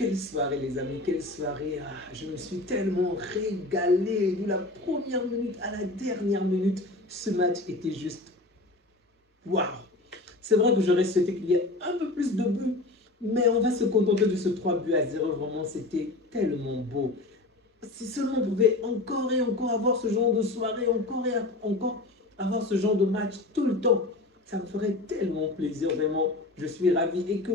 Quelle soirée les amis, quelle soirée. Ah, je me suis tellement régalé de la première minute à la dernière minute. Ce match était juste waouh. C'est vrai que j'aurais souhaité qu'il y ait un peu plus de buts, mais on va se contenter de ce 3 buts à 0. Vraiment, c'était tellement beau. Si seulement on pouvait encore et encore avoir ce genre de soirée, encore et encore avoir ce genre de match tout le temps, ça me ferait tellement plaisir, vraiment. Je suis ravi. Et que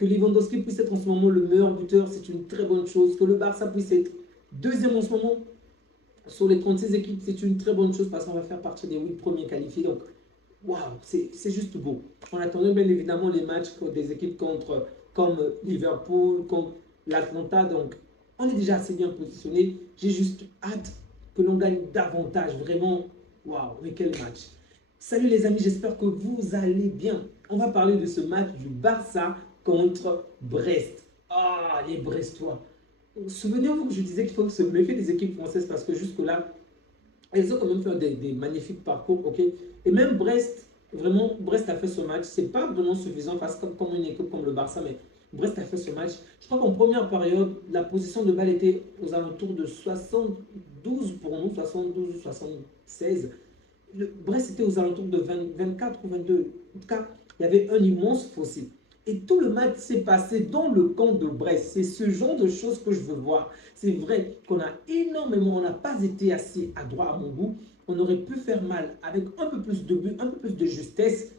Lewandowski puisse être en ce moment le meilleur buteur, c'est une très bonne chose. Que le Barça puisse être deuxième en ce moment sur les 36 équipes, c'est une très bonne chose parce qu'on va faire partie des 8 premiers qualifiés. Donc, waouh, c'est juste beau. On attendait bien évidemment les matchs des équipes comme Liverpool, comme l'Atlanta. Donc, on est déjà assez bien positionné. J'ai juste hâte que l'on gagne davantage. Vraiment, waouh, mais quel match. Salut les amis, j'espère que vous allez bien. On va parler de ce match du Barça contre Brest. Ah, les Brestois. Souvenez-vous que je disais qu'il faut se méfier des équipes françaises parce que jusque-là, elles ont quand même fait des magnifiques parcours, ok. Et même Brest, vraiment, Brest a fait ce match. C'est pas vraiment suffisant parce que comme une équipe comme le Barça, mais Brest a fait ce match. Je crois qu'en première période, la position de balle était aux alentours de 72 pour nous, 72 ou 76. Brest était aux alentours de 20, 24 ou 22. En tout cas, il y avait un immense fossé. Et tout le match s'est passé dans le camp de Brest. C'est ce genre de choses que je veux voir. C'est vrai qu'on a énormément, on n'a pas été assez adroit à mon goût. On aurait pu faire mal avec un peu plus de but, un peu plus de justesse.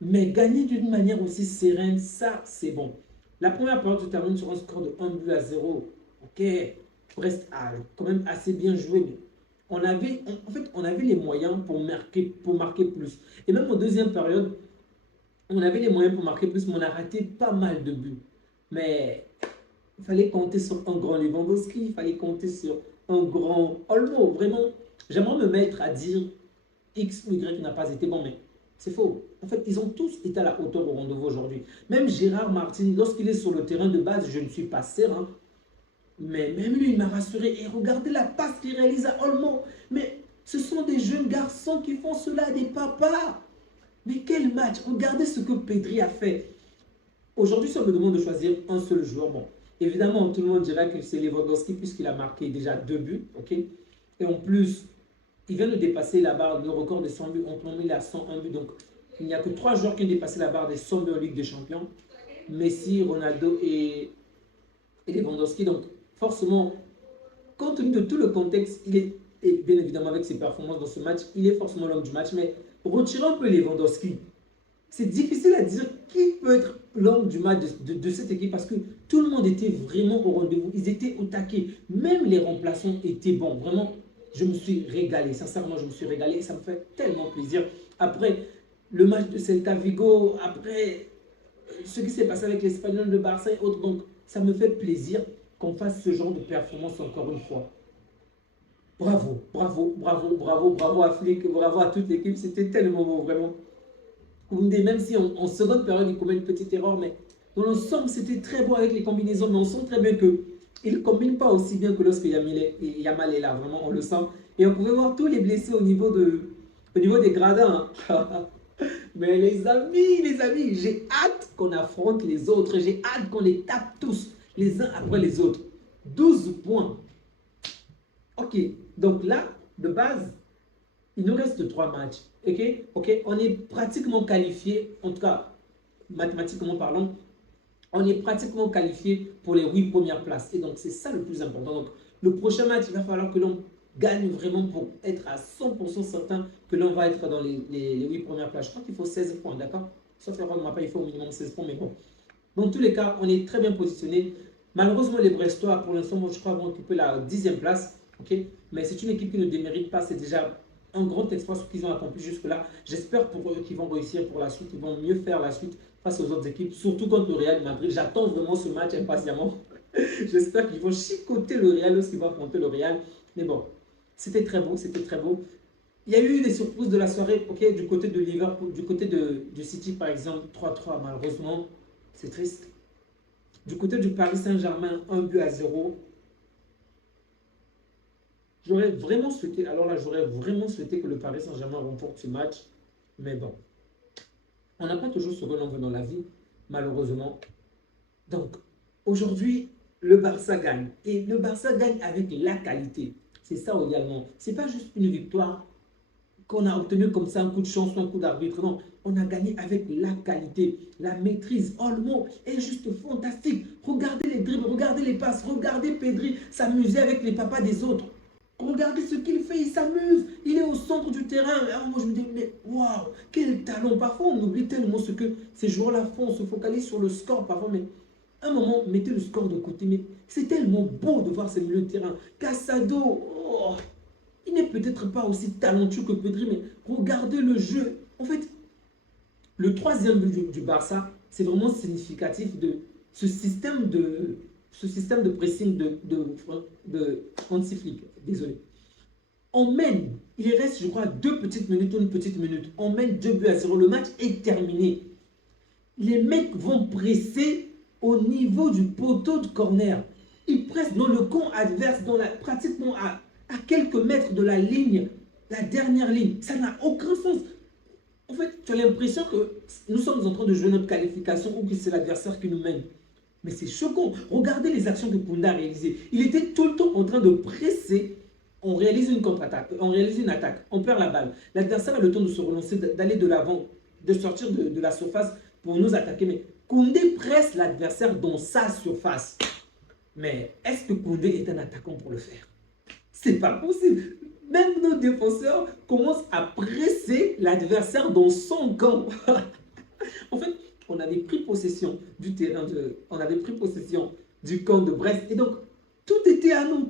Mais gagner d'une manière aussi sereine, ça, c'est bon. La première période se termine sur un score de 1 but à 0. Ok, Brest a quand même assez bien joué, mais on avait les moyens pour marquer plus. Et même en deuxième période, on avait les moyens pour marquer plus, mais on a raté pas mal de buts. Mais il fallait compter sur un grand Lewandowski, il fallait compter sur un grand Olmo. Vraiment, j'aimerais me mettre à dire X ou Y n'a pas été bon, mais c'est faux. En fait, ils ont tous été à la hauteur au rendez-vous aujourd'hui. Même Gérard Martin, lorsqu'il est sur le terrain de base, je ne suis pas serein, mais même lui, il m'a rassuré. Et regardez la passe qu'il réalise à Olmo. Mais ce sont des jeunes garçons qui font cela, des papas. Mais quel match! Regardez ce que Pedri a fait. Aujourd'hui, si on me demande de choisir un seul joueur, bon, évidemment, tout le monde dirait que c'est Lewandowski puisqu'il a marqué déjà 2 buts, ok? Et en plus, il vient de dépasser la barre, le record des 100 buts. En ce moment, il est à 101 buts. Donc, il n'y a que 3 joueurs qui ont dépassé la barre des 100 buts en Ligue des Champions. Messi, Ronaldo et Lewandowski. Donc, forcément, compte tenu de tout le contexte, il est, et bien évidemment avec ses performances dans ce match, il est forcément l'homme du match. Mais retirons un peu Lewandowski. C'est difficile à dire qui peut être l'homme du match de cette équipe parce que tout le monde était vraiment au rendez-vous. Ils étaient au taquet. Même les remplaçants étaient bons. Vraiment, je me suis régalé. Sincèrement, je me suis régalé. Ça me fait tellement plaisir. Après le match de Celta Vigo, après ce qui s'est passé avec l'Espagnol de Barça et autres. Donc, ça me fait plaisir qu'on fasse ce genre de performance encore une fois. Bravo, bravo, bravo, bravo, bravo à Flick, bravo à toute l'équipe. C'était tellement beau, vraiment. Koundé, même si en seconde période, il commet une petite erreur, mais dans l'ensemble, c'était très beau avec les combinaisons, mais on sent très bien qu'il ne combine pas aussi bien que lorsque Yamal est là, vraiment, on le sent. Et on pouvait voir tous les blessés au niveau des gradins. Hein. Mais les amis, j'ai hâte qu'on affronte les autres, j'ai hâte qu'on les tape tous, les uns après les autres. 12 points. Ok, donc là, de base, il nous reste 3 matchs. Ok, ok, on est pratiquement qualifié, en tout cas, mathématiquement parlant, on est pratiquement qualifié pour les 8 premières places. Et donc, c'est ça le plus important. Donc, le prochain match, il va falloir que l'on gagne vraiment pour être à 100% certain que l'on va être dans les 8 premières places. Je crois qu'il faut 16 points, d'accord? Sauf erreur de ma part, il faut au minimum 16 points, mais bon. Dans tous les cas, on est très bien positionné. Malheureusement, les Brestois, pour l'instant, je crois, vont occuper la 10e place. Okay, mais c'est une équipe qui ne démérite pas. C'est déjà un grand exploit ce qu'ils ont accompli jusque-là. J'espère pour eux qu'ils vont réussir pour la suite. Ils vont mieux faire la suite face aux autres équipes, surtout contre le Real Madrid. J'attends vraiment ce match impatiemment. J'espère qu'ils vont chicoter le Real lorsqu'ils vont affronter le Real. Mais bon, c'était très beau, c'était très beau. Il y a eu des surprises de la soirée, ok, du côté de Liverpool, du côté du City par exemple, 3-3 malheureusement, c'est triste. Du côté du Paris Saint-Germain, 1 but à 0. J'aurais vraiment souhaité, alors là, j'aurais vraiment souhaité que le Paris Saint-Germain remporte ce match. Mais bon, on n'a pas toujours ce que l'on veut dans la vie, malheureusement. Donc, Aujourd'hui, le Barça gagne. Et le Barça gagne avec la qualité. C'est ça également. Ce n'est pas juste une victoire qu'on a obtenue comme ça, un coup de chance ou un coup d'arbitre. Non, on a gagné avec la qualité, la maîtrise. Olmo est juste fantastique. Regardez les dribbles, regardez les passes, regardez Pedri s'amuser avec les papas des autres. Regardez ce qu'il fait, il s'amuse. Il est au centre du terrain. Alors moi, je me dis, mais waouh, quel talent. Parfois, on oublie tellement ce que ces joueurs-là font. On se focalise sur le score parfois, mais à un moment, mettez le score de côté. Mais c'est tellement beau de voir ces milieux de terrain. Casado, oh, il n'est peut-être pas aussi talentueux que Pedri, mais regardez le jeu. En fait, le troisième but du Barça, c'est vraiment significatif de ce système de pressing de Hansi Flick. Désolé. On mène, il reste, je crois, 2 petites minutes ou une petite minute. On mène 2-0. Le match est terminé. Les mecs vont presser au niveau du poteau de corner. Ils pressent dans le camp adverse, pratiquement à quelques mètres de la ligne, la dernière ligne. Ça n'a aucun sens. En fait, tu as l'impression que nous sommes en train de jouer notre qualification ou que c'est l'adversaire qui nous mène. Mais c'est choquant. Regardez les actions que Koundé a réalisées. Il était tout le temps en train de presser. On réalise une contre-attaque, on réalise une attaque, on perd la balle. L'adversaire a le temps de se relancer, d'aller de l'avant, de sortir de la surface pour nous attaquer. Mais Koundé presse l'adversaire dans sa surface. Mais est-ce que Koundé est un attaquant pour le faire? C'est pas possible. Même nos défenseurs commencent à presser l'adversaire dans son camp. En fait, on avait pris possession du terrain, on avait pris possession du camp de Brest. Et donc, tout était à nous,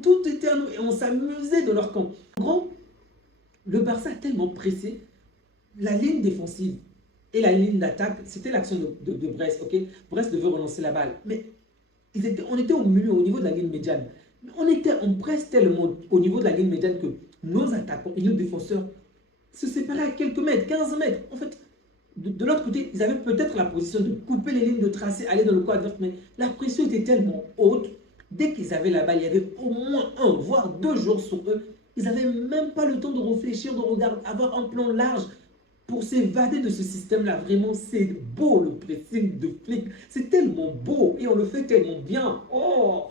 et on s'amusait dans leur camp. En gros, le Barça a tellement pressé la ligne défensive et la ligne d'attaque. C'était l'action de Brest, ok? Brest devait relancer la balle. Mais on était au milieu, au niveau de la ligne médiane. On presse tellement au niveau de la ligne médiane que nos attaquants et nos défenseurs se séparaient à quelques mètres, 15 mètres. En fait, de l'autre côté, ils avaient peut-être la position de couper les lignes de tracé, aller dans le coin adverse, mais la pression était tellement haute. Dès qu'ils avaient la balle, il y avait au moins 1, voire 2 joueurs sur eux. Ils n'avaient même pas le temps de réfléchir, de regarder, avoir un plan large pour s'évader de ce système-là. Vraiment, c'est beau le pressing de Flick. C'est tellement beau et on le fait tellement bien. Oh!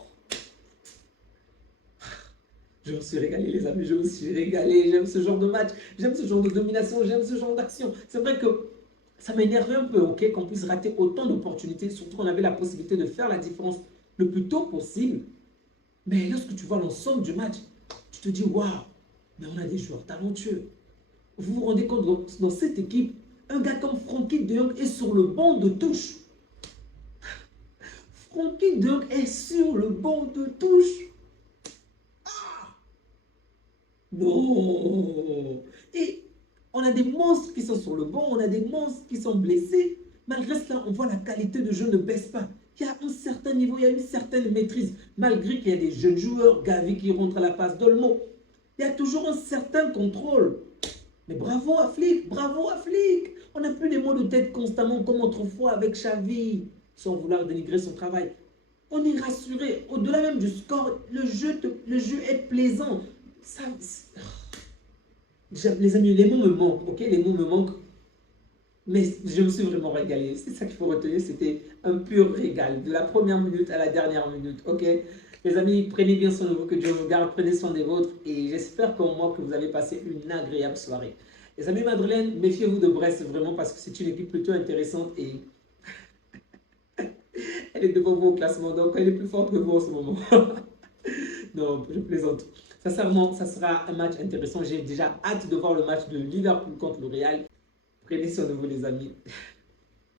Je me suis régalé, les amis, je me suis régalé. J'aime ce genre de match, j'aime ce genre de domination, j'aime ce genre d'action. C'est vrai que ça m'énervait un peu, ok, qu'on puisse rater autant d'opportunités, surtout qu'on avait la possibilité de faire la différence le plus tôt possible. Mais lorsque tu vois l'ensemble du match, tu te dis, waouh, mais on a des joueurs talentueux. Vous vous rendez compte, dans cette équipe, un gars comme Frenkie de Jong est sur le banc de touche. Frenkie de Jong est sur le banc de touche. Non. Et on a des monstres qui sont sur le banc, on a des monstres qui sont blessés. Malgré cela, on voit la qualité de jeu ne baisse pas. Il y a un certain niveau, il y a une certaine maîtrise. Malgré qu'il y a des jeunes joueurs, Gavi qui rentre à la passe d'Olmo, il y a toujours un certain contrôle. Mais bravo à Flick, bravo à Flick. On n'a plus les mots de tête constamment comme autrefois avec Xavi, sans vouloir dénigrer son travail. On est rassuré. Au-delà même du score, le jeu est plaisant. Ça, les amis, les mots me manquent, ok? Les mots me manquent. Mais je me suis vraiment régalé. C'est ça qu'il faut retenir. C'était un pur régal. De la première minute à la dernière minute, ok? Les amis, prenez bien soin de vous, que Dieu vous garde. Prenez soin des vôtres. Et j'espère comme moi que vous avez passé une agréable soirée. Les amis Madeleine, méfiez-vous de Brest vraiment parce que c'est une équipe plutôt intéressante et elle est devant vous au classement. Donc elle est plus forte que vous en ce moment. Non, je plaisante. Sincèrement, ça sera un match intéressant. J'ai déjà hâte de voir le match de Liverpool contre le Real. Prenez soin de vous les amis.